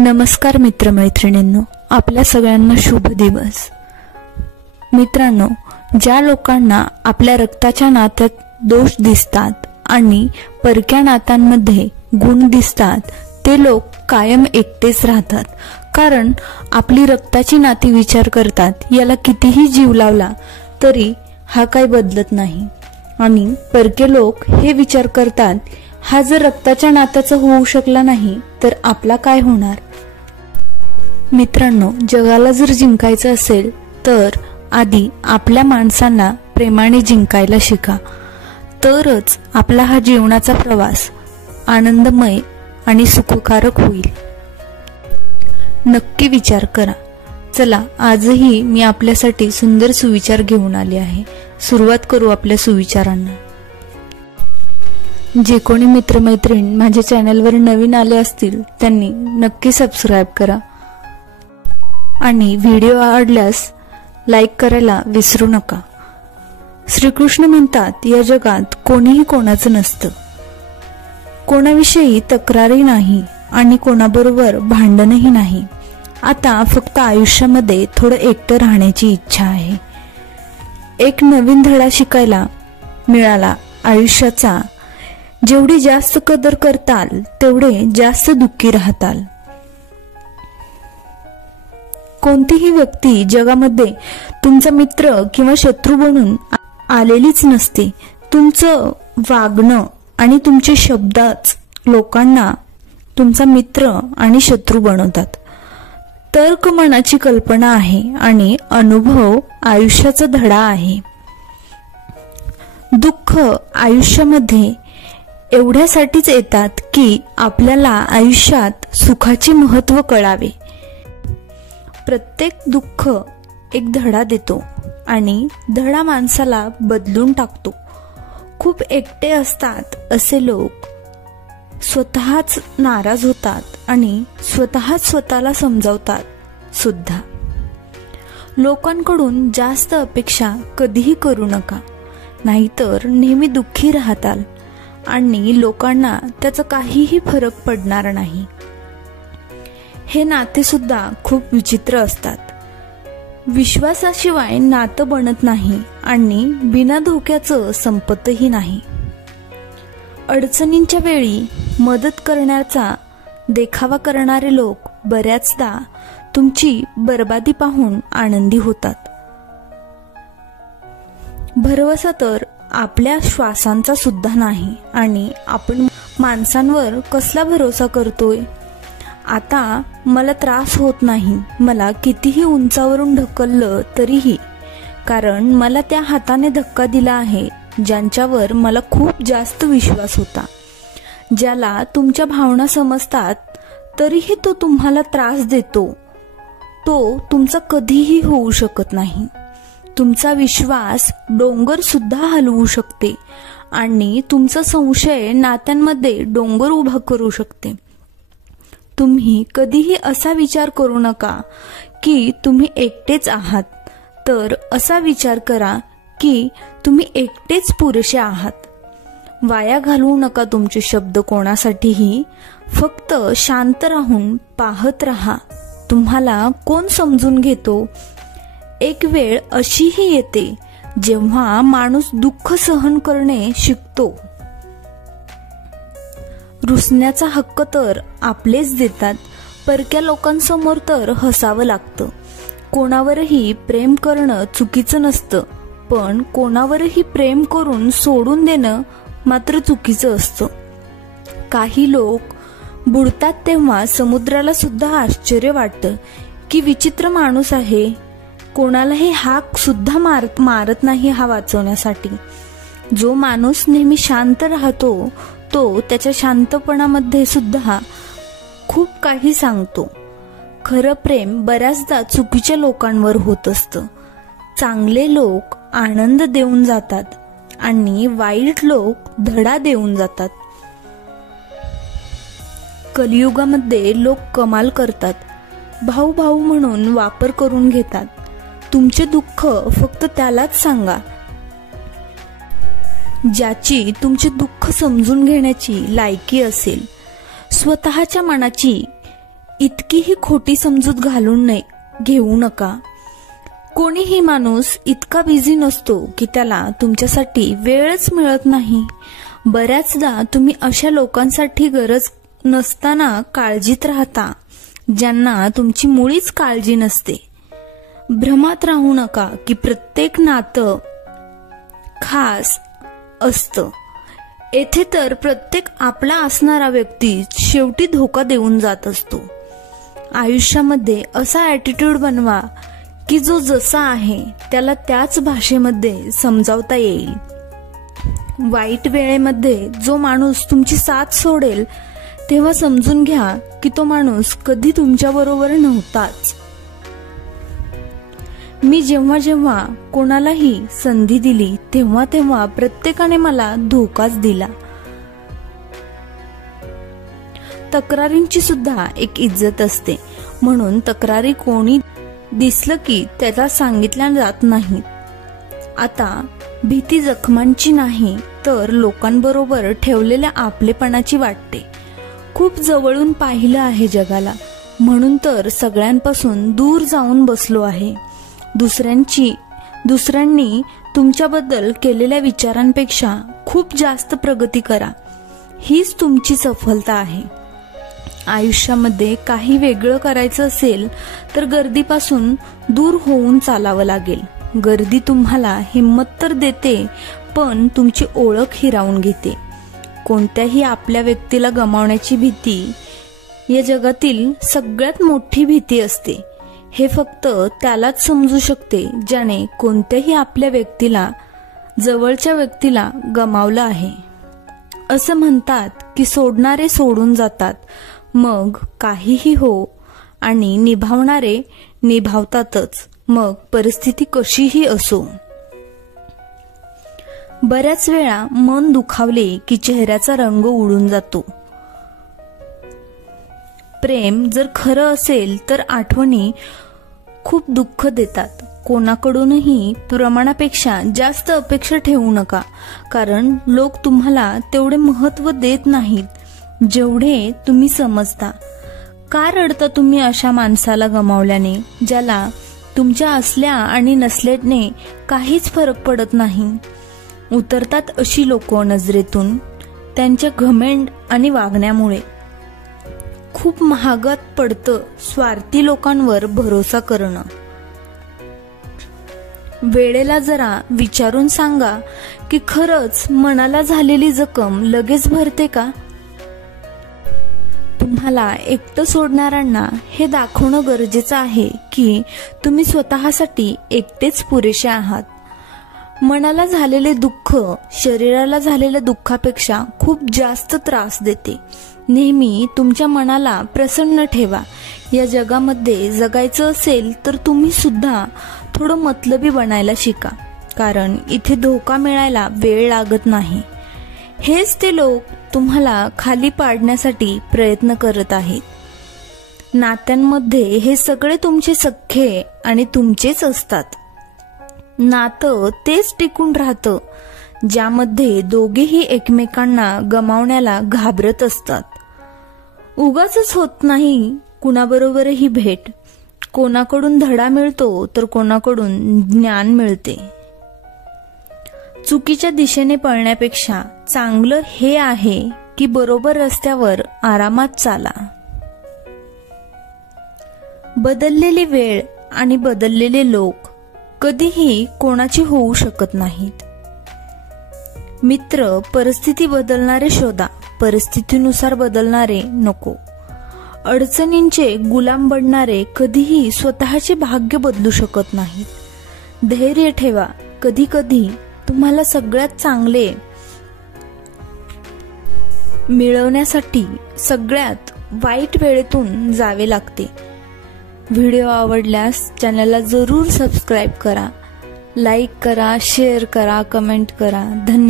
नमस्कार मित्रमैत्रिणींनो, आपल्या सगळ्यांना शुभ दिवस। मित्रांनो, ज्या लोकांना आपल्या रक्ताच्या नात्यात दोष दिसतात आणि परक्या नात्यांमध्ये गुण दिसतात ते लोक कायम एकटेच राहतात। कारण आपली रक्ताची नाती विचार करतात, याला कितीही जीव लावला तरी हा काही बदलत नाही। आणि परके लोक हे विचार करतात, हा जर रक्ताच्या नात्याचा होऊ शकला नाही तर आपला काय होणार। मित्रांनो, जगाला जर जिंकायचं असेल तर आधी आपल्या माणसांना प्रेमाने जिंकायला शिका, तरच आपला हा जीवनाचा प्रवास आनंदमय आणि सुखकारक होईल। नक्की विचार करा। चला, आजही मी आपल्यासाठी सुंदर सुविचार घेऊन आले आहे। सुरुवात करू आपल्या सुविचारांना। जे कोणी मित्रमैत्रीण माझ्या चॅनलवर नवीन आले असतील त्यांनी नक्की सबस्क्राइब करा आणि व्हिडिओ आवडल्यास लाईक करायला विसरू नका। श्रीकृष्ण म्हणतात, या जगात कोणीही कोणाचं नसतं, कोणाविषयी तक्रारही नाही आणि कोणाबरोबर भांडणही नाही। आता फक्त आयुष्यामध्ये थोडं एकटं राहण्याची इच्छा आहे। एक नवीन धडा शिकायला मिळाला आयुष्याचा। जेवढी जास्त कदर करताल तेवढे जास्त दुःखी राहताल। कोणतीही व्यक्ती जगामध्ये तुमचा मित्र किंवा शत्रू बनून आलेलीच नसते। तुमचं वागणं आणि तुमचे शब्दच लोकांना तुमचा मित्र आणि शत्रू बनवतात। तर्क मनाची कल्पना आहे आणि अनुभव आयुष्याचा धडा आहे। दुःख आयुष्यामध्ये एवढ्यासाठीच येतात की आपल्याला आयुष्यात सुखाचे महत्त्व कळावे। प्रत्येक दुःख एक धडा देतो आणि धडा माणसाला बदलून टाकतो। खूप एकटे असतात असे लोक स्वतःच नाराज होतात आणि स्वतःच स्वतःला समजावतात सुद्धा। लोकांकडून जास्त अपेक्षा कधीही करू नका, नाहीतर नेहमी दुःखी राहताल आणि लोकांना त्याचा काहीही फरक पडणार नाही। हे नाते सुद्धा खूप विचित्र असतात। विश्वासाशिवाय नातं बनत नाही आणि बिना धोक्याचं संपतही नाही। अडचणींच्या वेळी मदत करण्याचा देखावा करणारे लोक बऱ्याचदा तुमची बर्बादी पाहून आनंदी होतात। भरवसा तर आपल्या श्वासांचा सुद्धा नाही आणि आपण माणसांवर कसला भरोसा करतोय। आता मला त्रास होत नाही, मला कितीही उंचावरून ढकललं तरीही, कारण मला त्या हाताने धक्का दिला आहे ज्यांच्यावर मला खूप जास्त विश्वास होता। ज्याला तुमच्या भावना समजतात तरीही तो तुम्हाला त्रास देतो, तो तुमचा कधीही होऊ शकत नाही। तुमचा विश्वास डोंगर सुद्धा हलवू शकते आणि तुमचा संशय नात्यांमध्ये डोंगर उभा करू शकते। तुम्ही कधीही असा विचार करू नका की तुम्ही एकटेच आहात, तर असा विचार करा की तुम्ही एकटेच पुरेसे आहात। वाया घालवू नका तुमचे शब्द कोणासाठीही, फक्त शांत राहून पाहत राहा, तुम्हाला कोण समजून घेतो। एक वेळ अशीही येते जेव्हा माणूस दुःख सहन करणे शिकतो। रुसण्याचा हक्क तर आपलेच देतात, परक्या लोकांसमोर तर हसावं लागतं। कोणावरही प्रेम करणं चुकीचं नसतं, पण कोणावरही प्रेम करून सोडून देणं मात्र चुकीचं असतं। काही लोक बुडतात तेव्हा समुद्राला सुद्धा आश्चर्य वाटतं की विचित्र माणूस आहे, कोणालाही हाक सुद्धा मारत नाही हा वाचवण्यासाठी। जो माणूस नेहमी शांत राहतो तो त्याच्या शांतपणामध्ये सुद्धा खूप काही सांगतो। खरं प्रेम बऱ्याचदा चुकीच्या लोकांवर होत असतं। चांगले लोक आनंद देऊन जातात आणि वाईट लोक धडा देऊन जातात। कलियुगामध्ये लोक कमाल करतात, भाऊ भाऊ म्हणून वापर करून घेतात। तुमचे दुःख फक्त त्यालाच सांगा ज्याची तुमचे दुःख समजून घेण्याची लायकी असेल। स्वतःच्या मनाची इतकीही खोटी समजूत घालून घेऊ नका. कोणीही माणूस इतका बिझी नसतो की त्याला तुमच्यासाठी वेळच मिळत नाही. बऱ्याचदा तुम्ही अशा लोकांसाठी गरज नसताना काळजीत राहता ज्यांना तुमची मुळीच काळजी नसते. भ्रमात राहू नका की प्रत्येक नातं खास असतं. येथे तर प्रत्येक आपला असणारा व्यक्ती शेवटी धोका देऊन जात असतो. आयुष्यामध्ये असा ॲटिट्यूड बनवा की जो जसा आहे त्याला त्याच भाषेमध्ये समजावता येईल. वाईट वेळेमध्ये जो माणूस तुमची साथ सोडेल तेव्हा समजून घ्या की तो माणूस कधी तुमच्याबरोबर नव्हताच. मी जेव्हा जेव्हा कोणालाही संधी दिली तेव्हा तेव्हा प्रत्येकाने मला धोकाच दिला. तक्रारींची सुद्धा एक इज्जत असते, म्हणून तक्रारी कोणी दिसलं की त्याला सांगितल्या जात नाहीत. आता भीती जखमांची नाही तर लोकांबरोबर ठेवलेल्या आपलेपणाची वाटते. खूप जवळून पाहिलं आहे जगाला, म्हणून तर सगळ्यांपासून दूर जाऊन बसलो आहे. दुसऱ्यांनी तुमच्याबद्दल केलेल्या विचारांपेक्षा खूप जास्त प्रगती करा, हीच तुमची सफलता आहे. आयुष्यामध्ये काही वेगळं करायचं असेल तर गर्दीपासून दूर होऊन चालावं लागेल. गर्दी तुम्हाला हिंमत तर देते, पण तुमची ओळख हिरावून घेते. कोणत्याही आपल्या व्यक्तीला गमावण्याची भीती या जगातील सगळ्यात मोठी भीती असते. हे फक्त त्यालाच समजू शकते ज्याने कोणत्याही आपल्या व्यक्तीला, जवळच्या व्यक्तीला गमावलं आहे. असं म्हणतात की सोडणारे सोडून जातात, मग काहीही हो, आणि निभावणारे निभावतातच, मग परिस्थिती कशीही असो. बऱ्याच वेळा मन दुखावले की चेहऱ्याचा रंग उडून जातो. प्रेम जर खरं असेल तर आठवणी खूप दुःख देतात. कोणाकडूनही प्रमाणापेक्षा जास्त अपेक्षा ठेवू नका, कारण लोक तुम्हाला तेवढे महत्त्व देत नाहीत जेवढे तुम्ही समजता. का रडता तुम्ही अशा माणसाला गमावल्याने, ज्याला तुमच्या असल्या आणि नसल्याने काहीच फरक पडत नाही. उतरतात अशी लोक नजरेतून त्यांच्या घमेंड आणि वागण्यामुळे. खूप महागात पडतं स्वार्थी लोकांवर भरोसा करणं. वेळेला जरा विचारून सांगा की खरंच मनाला झालेली जखम लगेच भरते का? तुम्हाला एकटं सोडणाऱ्यांना हे दाखवणं गरजेचं आहे की तुम्ही स्वतःसाठी एकटेच पुरेसे आहात. मनाला झालेले दुःख शरीराला झालेल्या दुःखापेक्षा खूप जास्त त्रास देते. नेहमी तुमच्या मनाला प्रसन्न ठेवा. या जगामध्ये जगायचं असेल तर तुम्ही सुद्धा थोडं मतलबी बनायला शिका, कारण इथे धोका मिळायला वेळ लागत नाही. हेच ते लोक तुम्हाला खाली पाडण्यासाठी प्रयत्न करत आहेत. नात्यांमध्ये हे सगळे तुमचे सख्खे आणि तुमचेच असतात. नातं तेच टिकून राहतं ज्यामध्ये दोघेही एकमेकांना गमावण्याला घाबरत असतात. उगाचच होत नाही कुणाबरोबरही भेट. कोणाकडून धडा मिळतो तर कोणाकडून ज्ञान मिळते. चुकीच्या दिशेने पळण्यापेक्षा चांगलं हे आहे की बरोबर रस्त्यावर आरामात चाला. बदललेली वेळ आणि बदललेले लोक कधीही कोणाची होऊ शकत नाहीत. मित्र परिस्थिती बदलणारे शोधा, परिस्थितीनुसार बदलणारे नको. अडचणींचे गुलाम बनणारे कधीही स्वतःचे भाग्य बदलू शकत नाहीत. धैर्य ठेवा. कधी कधी तुम्हाला सगळ्यात चांगले मिळवण्यासाठी सगळ्यात वाईट वेळेतून जावे लागते. व्हिडिओ आवडल्यास चॅनलला जरूर सबस्क्राईब करा, लाईक करा, शेअर करा, कमेंट करा. धन्यवाद.